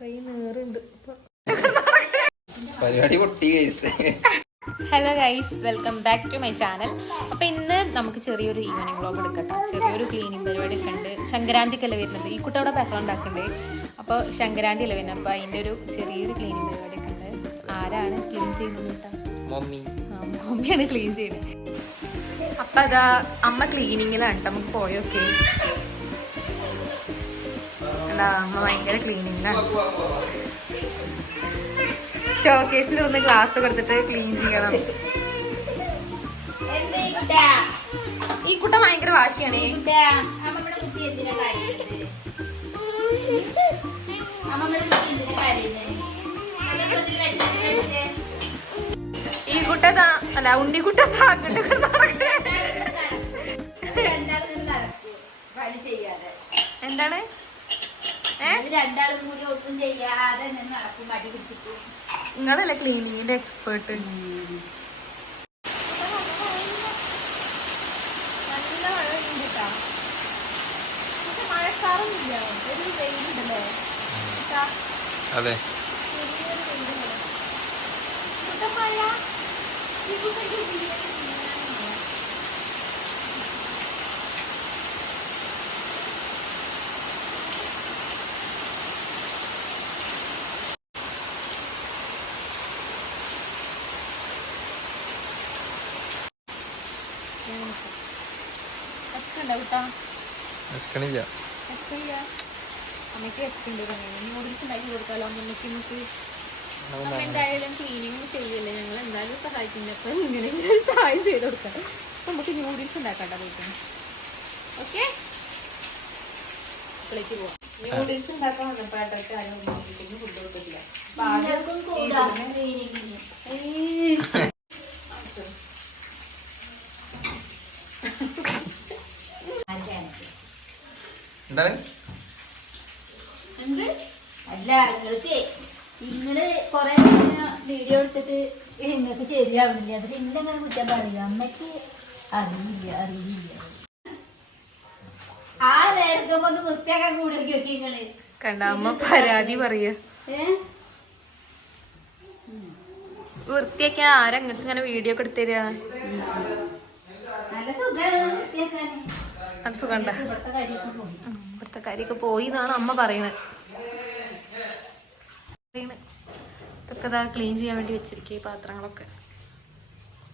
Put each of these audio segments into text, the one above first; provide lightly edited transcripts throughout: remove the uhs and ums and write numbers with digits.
കൈ നേറുണ്ട്. പരിപാടി പൊട്ടി. Hello guys, welcome back to my channel. അപ്പോൾ ഇന്ന് നമുക്ക് ചെറിയൊരു ഈവനിങ് വ്ളോഗ് എടുക്കട്ടോ. ചെറിയൊരു ക്ലീനിങ് പരിപാടിയൊക്കെ ഉണ്ട്. സംക്രാന്തിക്കല്ല വരുന്നത്. ഈ കുട്ടി അവിടെ ബാക്ക്ഗ്രൗണ്ട് ആക്കണ്ടേ. അപ്പോൾ സംക്രാന്തി അല്ല വരുന്നത്. അപ്പോൾ അതിൻ്റെ ഒരു ചെറിയൊരു ക്ലീനിങ് പരിപാടിയൊക്കെ ഉണ്ട്. ആരാണ് ക്ലീൻ ചെയ്യുന്നത് കേട്ടോ? മമ്മി. മമ്മിയാണ് ക്ലീൻ ചെയ്യുന്നത്. അപ്പം അതാ അമ്മ ക്ലീനിങ്ങിലാണ്. നമുക്ക് പോയൊക്കെ അമ്മ ഭയങ്കര ക്ലീനിങ്ങിലാണ്. ഷോക്കേസിൽ ഒന്ന് ഗ്ലാസ് കൊടുത്തിട്ട് ക്ലീൻ ചെയ്യണം. ഈ കുട്ട ഭയങ്കര വാശിയാണ്. ഈ കുട്ടതാ അല്ല ഉണ്ണിക്കുട്ട എന്താണ് നിങ്ങളല്ലേ ക്ലീനിങ്ങിന്റെ എക്സ്പേർട്ട്. നല്ല മഴ പെയ്യുന്നുണ്ടാ. പക്ഷെ മഴക്കാറൊന്നുമില്ല, ഒരു വെയിലുണ്ടല്ലേ. അതെ മഴ വിശക്കണില്ല. അമ്മയ്ക്ക് വിശക്കുണ്ട്. നൂഡിൽസ് ഉണ്ടാക്കി കൊടുക്കാലോ അമ്മയ്ക്ക്. നമുക്ക് എന്തായാലും ക്ലീനിങ് ചെയ്യല്ലേ, ഞങ്ങൾ എന്തായാലും സഹായിക്കുന്നത്. അപ്പം ഇങ്ങനെ സഹായം ചെയ്ത് കൊടുക്കാം. അപ്പം നമുക്ക് നൂഡിൽസ് ഉണ്ടാക്കാട്ടോ പോയിട്ട്. ഓക്കെ, ഇപ്പോഴേക്ക് പോവാം. നൂഡിൽസ് ഉണ്ടാക്കാൻ വന്നപ്പോഴായിട്ട് ആരും ഫുഡ് കൊടുക്കില്ല. അല്ല നിങ്ങള് കൊറേ വീഡിയോ എടുത്തിട്ട് നിങ്ങൾക്ക് ശരിയാവുന്നില്ല. അതിൽ ഇന്നെങ്ങനെ കുറ്റം പറയുക? അമ്മയ്ക്ക് അറിയില്ല. ആ നേരത്തെ കൊണ്ട് വൃത്തിയാക്കാൻ കൂടുതൽ നോക്കി നിങ്ങള് കണ്ട അമ്മ പരാതി പറയാ. വൃത്തിയാക്കാൻ ആരാ നിങ്ങൾക്ക് ഇങ്ങനെ വീഡിയോ ഒക്കെ എടുത്തു തരാ? നല്ല സുഖമാണ് വൃത്തിയാക്കാൻ. അത് സുഖണ്ട. ഇവിടുത്തെ കാര്യമൊക്കെ പോയി എന്നാണ് അമ്മ പറയണത്. ഇതൊക്കെ ഇതാ ക്ലീൻ ചെയ്യാൻ വേണ്ടി വെച്ചിരിക്കുക. ഈ പാത്രങ്ങളൊക്കെ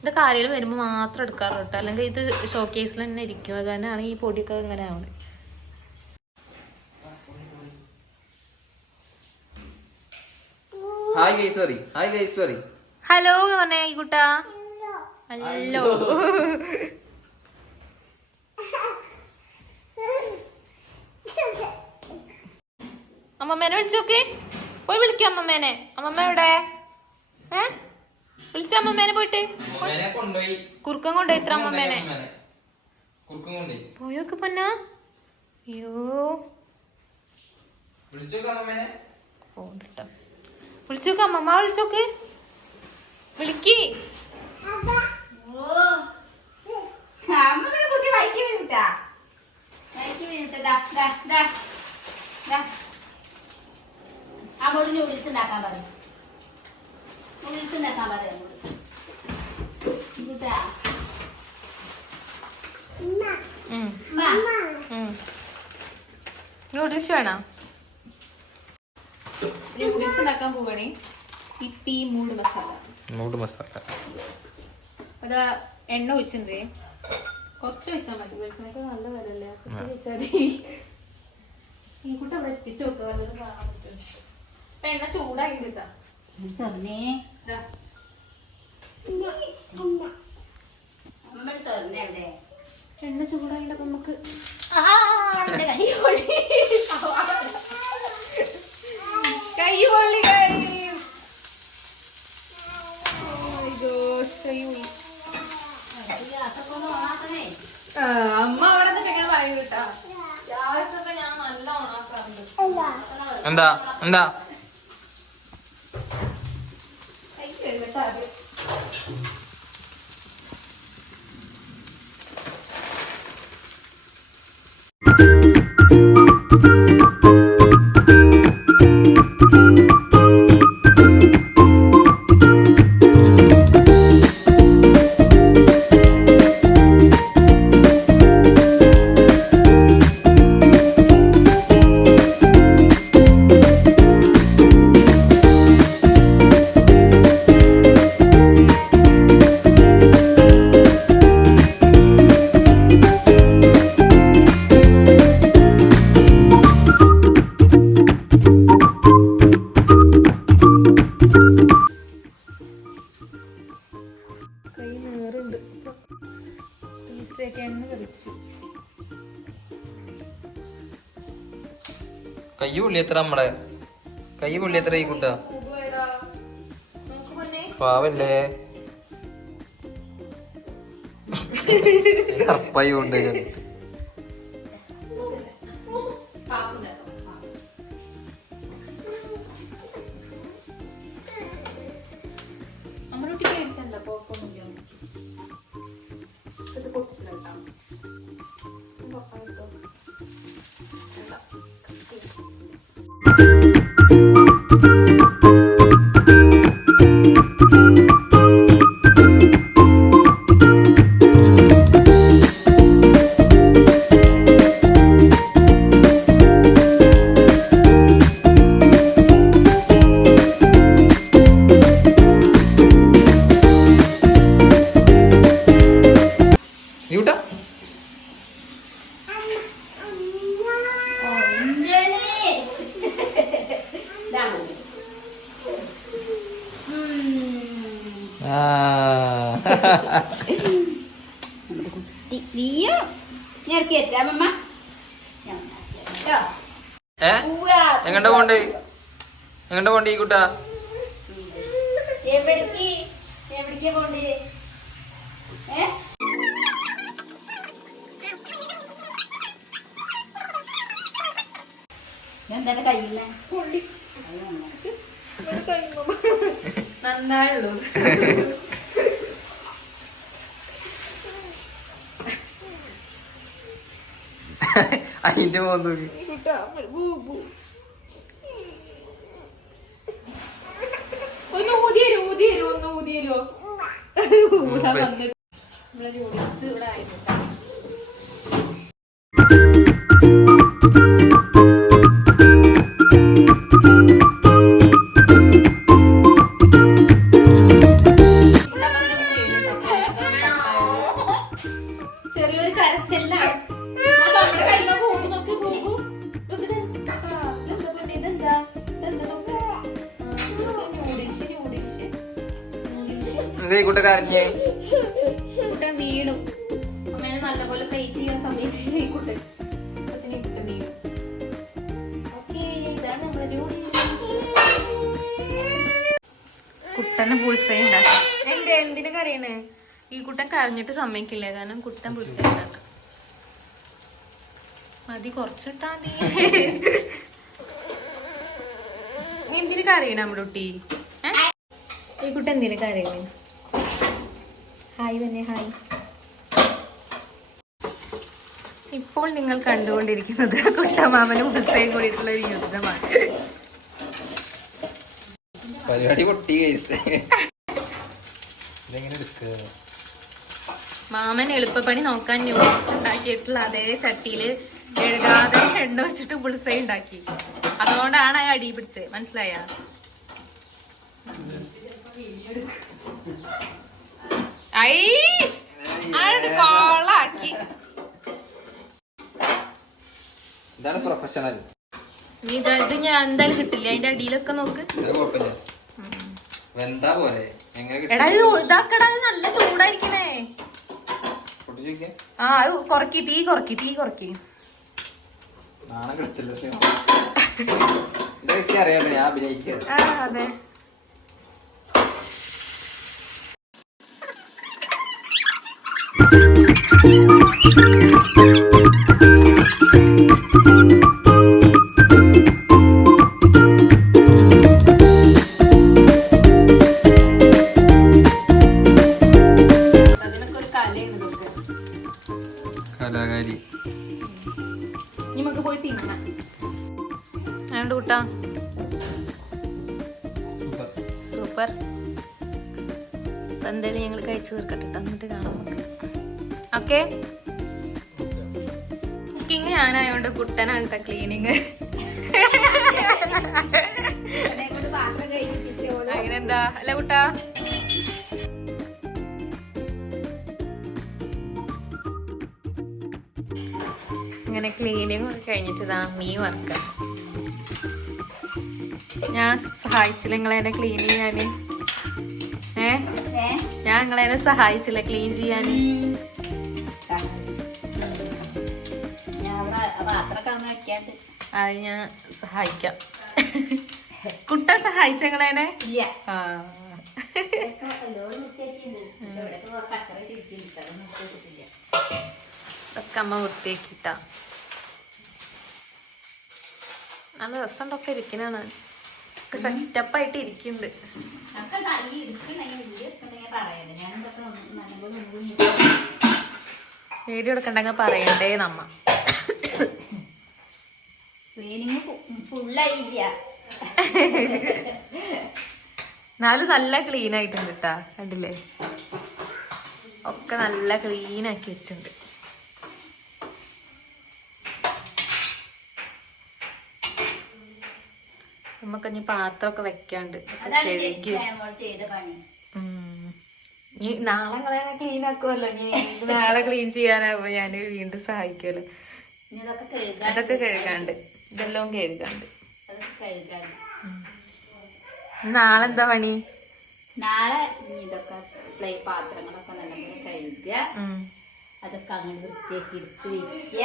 ഇതൊക്കെ ആരെങ്കിലും വരുമ്പോൾ മാത്രം എടുക്കാറുള്ളൂ കേട്ടോ. അല്ലെങ്കിൽ ഇത് ഷോക്കേസിൽ തന്നെ ഇരിക്കും. അത് തന്നെയാണ് ഈ പൊടിയൊക്കെ ഇങ്ങനെ ആവുന്നത്. ഹലോ പറഞ്ഞേ ഈ കുട്ടാ. ഹലോ. അമ്മമ്മേനെ വിളിച്ചോക്കെ. പോയി വിളിക്കാം അമ്മമ്മേനെ. അമ്മമ്മ എവിടെ? വിളിച്ച അമ്മമ്മേനെ പോയിട്ട്. കുറുക്കൻ കൊണ്ടുപോയി ഇത്ര അമ്മമ്മേനെ. പോയോക്ക് പൊന്നാ. അയ്യോ പോണ്ടട്ടോ. വിളിച്ചോക്ക് അമ്മമ്മ. വിളിച്ചോക്ക്. വിളിക്ക്. കുട്ടി വൈകി വീണിട്ടാ. അങ്ങോട്ട് നൂഡിൽസ് ഉണ്ടാക്കാൻ പറയും. നൂഡിൽസ് ഉണ്ടാക്കാൻ പറയാം. നൂഡിൽസ് വേണോ? നൂഡിൽസ് ഉണ്ടാക്കാൻ പോവാണേ. ഇപ്പി മൂഡ് മസാല. അതാ എണ്ണ ഒഴിച്ചിട്ടേ. കുറച്ച് ഒഴിച്ചാൽ മതി. വെളിച്ചെണ്ണയ്ക്ക് നല്ല വിലല്ലേ. കുറച്ച് വെച്ചാൽ മതി. ഈ കുട്ടി അവിടെ എത്തിച്ചു നോക്കുക. വല്ലതും കാണാൻ പറ്റും. ഇപ്പൊ എണ്ണ ചൂടാക്കി കിട്ടാം. എണ്ണ ചൂടായിട്ട് നമുക്ക് കൈ പൊള്ളി. അമ്മ അവിടെ നിന്നൊക്കെ പറയുന്നു കേട്ടാ. ഗ്യാസൊക്കെ ഞാൻ നല്ല ഓണാക്കാറുണ്ട്. എന്താ എന്താ കൈ കഴുകട്ടെ ആദ്യം. എത്ര നമ്മടെ കൈ പൊള്ളി എത്ര ഈ കുട്ട പാവല്ലേ കറുപ്പായി കൊണ്ട് എങ്ങണ്ട പോണ്ടേ എങ്ങണ്ട പോണ്ടേ ഈ കുട്ട നന്നായുള്ളൂ അതിന്റെ പോന്നു ഒന്ന് ഊതിയരോ ഒന്ന് ഊതിയരോ നമ്മളെ നൂഡിൽസ് ഇവിടെ ആയിട്ടുണ്ട്. ചെറിയൊരു കരച്ചെല്ലാണ് നമ്മുടെ കയ്യിൽ പോകും നോക്കി പോകും കൂട്ടുകാരൻ കുട്ടൻ വീണു. അമ്മേനെ നല്ലപോലെ പ്ലേറ്റ് ചെയ്യാൻ സമ്മതിച്ചില്ല ഈ കുട്ടൻ. ഈ കുട്ടൻ വീണു. ഓക്കേ, ഇതാണ് നമ്മുടെ കുട്ടനെ പുൾസൈ ഉണ്ടാക്കാം. എന്തിനു കരയണ്? ഈ കുട്ടൻ കരഞ്ഞിട്ട് സമ്മതിക്കില്ല, കാരണം കുട്ടൻ പുൾസൈ ഉണ്ടാക്കാം. മതി, കുറച്ചിട്ടാ നീ. എന്തിനു കരയണ നമ്മുടെ കുട്ടി? ഈ കുട്ടൻ എന്തിനു കരയണേ? ഹായ് തന്നെ, ഹായ്. ഇപ്പോൾ നിങ്ങൾ കണ്ടുകൊണ്ടിരിക്കുന്നത് കുട്ടമാമനും പുൾസയും കൂടിയിട്ടുള്ള ഒരു യുദ്ധമാണ്. പരിപാടി പൊട്ടി. മാമൻ എളുപ്പപ്പണി നോക്കാൻ ന്യൂസ് ഉണ്ടാക്കിയിട്ടുള്ള അതേ ചട്ടിയില് എഴുതാതെ എണ്ണ വെച്ചിട്ട് പുൾസൈ ഉണ്ടാക്കി. അതുകൊണ്ടാണ് ആ അടി പിടിച്ചത്, മനസ്സിലായ? കോളാക്കി. ഇതാണ് പ്രൊഫഷണൽ. ഇത് ഞാൻ എന്തായാലും കിട്ടില്ല. അതിന്റെ അടിയിലൊക്കെ നോക്ക്. എടാ ഇതാക്കടാ, നല്ല ചൂടായിരിക്കണേ. ആ അത് കൊറക്കി, തീ കൊറക്കി. ഇതൊക്കെ അറിയാണ്ട് ഞാൻ അഭിനയിക്കുക. അതെ. കലാകാരി. നമുക്ക് പോയി തിന്നാം. അതുകൊണ്ട് കൂട്ടാ സൂപ്പർ. അപ്പൊ എന്തായാലും ഞങ്ങൾ കഴിച്ചു തീർക്കട്ടെ, എന്നിട്ട് കാണാം നമുക്ക്. ഓക്കെ, കുക്കിങ് ഞാനായോണ്ട് കുട്ടനാണ് കേട്ടോ ക്ലീനിങ്. അതിനെന്താ അല്ല കുട്ടാ? ഇങ്ങനെ ക്ലീനിങ് ഒക്കെ കഴിഞ്ഞിട്ട് മീൻ വറുക്കാം. ഞാൻ സഹായിച്ചില്ല നിങ്ങളെന്നെ ക്ലീൻ ചെയ്യാന്. ഞാൻ നിങ്ങളെന്നെ സഹായിച്ചില്ല ക്ലീൻ ചെയ്യാന്. അത് ഞാൻ സഹായിക്കാം. കുട്ട സഹായിച്ചങ്ങളേനെ ഇല്ല. ആ ഒക്കെ അമ്മ വൃത്തിയാക്കിട്ടാ. നല്ല രസമുണ്ടൊക്കെ ഇരിക്കണാണ്. ഒക്കെ സെറ്റപ്പായിട്ട് ഇരിക്കുന്നുണ്ട്. വീഡിയോ എടുക്കണ്ടെങ്കിൽ പറയണ്ടേ നമ്മ. എന്നാലും നല്ല ക്ലീൻ ആയിട്ടുണ്ട് കേട്ടാ. കണ്ടില്ലേ, ഒക്കെ നല്ല ക്ലീൻ ആക്കി വെച്ചിട്ടുണ്ട്. നമുക്ക് ഇനി പാത്രമൊക്കെ വെക്കാണ്ട് കഴുകി. നാളെ നിങ്ങളെ ക്ലീൻ ആക്കുമല്ലോ. ഇനി നാളെ ക്ലീൻ ചെയ്യാനാകുമ്പോ ഞാൻ വീണ്ടും സഹായിക്കുമല്ലോ. അതൊക്കെ കഴുകാണ്ട്, ഇതെല്ലാം കഴുകാണ്ട്. നാളെ എന്താ പണി? നാളെ ഇതൊക്കെ പാത്രങ്ങളൊക്കെ നല്ലപോലെ കഴുകുക, അതൊക്കെ അങ്ങോട്ട് വൃത്തിയാക്കി എടുത്ത് വെക്കുക.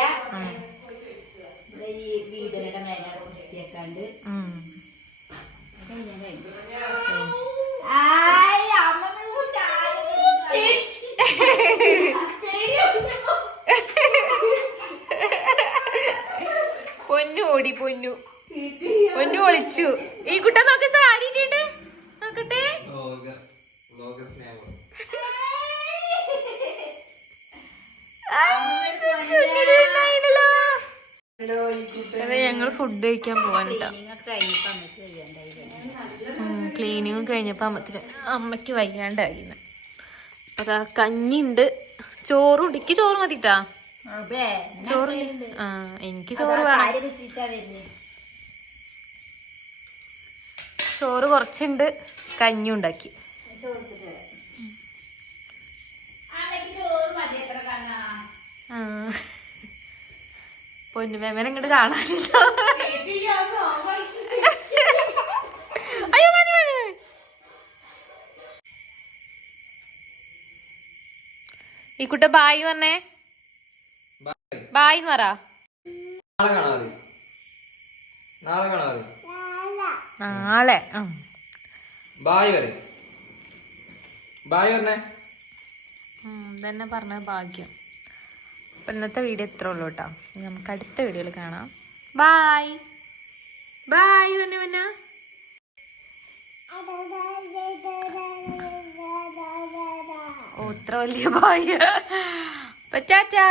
ഈ വീടിന്റെ മേലെ വൃത്തിയാക്കാണ്ട് പൊന്നു ഓടി, പൊന്നു ഒളിച്ചു. ഈ കുട്ട നോക്ക്, സാരി ഇട്ടിട്ട് നോക്കട്ടെ. ഞങ്ങൾ ഫുഡ് കഴിക്കാൻ പോവാനിട്ടാ. ക്ലീനിങ് കഴിഞ്ഞപ്പോ അമ്മക്ക് വയ്യാണ്ടായിരുന്നു. അതാ കഞ്ഞിണ്ട്, ചോറുണ്ട്. എനിക്ക് ചോറ് മതിട്ടാ. ചോറ് എനിക്ക് ചോറ് വേണം. ചോറ് കുറച്ചുണ്ട്, കഞ്ഞി ഉണ്ടാക്കി. പൊന്നുമേമനെ ഇങ്ങോട്ട് കാണാനില്ലോ. അയ്യോ മതി മതി. ഈ കുട്ട ബായ് പറഞ്ഞേ, ബായ് പറ. നാളെ തന്നെ പറഞ്ഞ ഭാഗ്യം. അപ്പൊ ഇന്നത്തെ വീഡിയോ ഇത്ര ഉള്ളൂ കേട്ടോ. നമുക്ക് അടുത്ത വീഡിയോയിൽ കാണാം. ബായ് ബായ് തന്നെ വന്ന. ഓ ഇത്ര വലിയ ബായ്. ടാറ്റാ.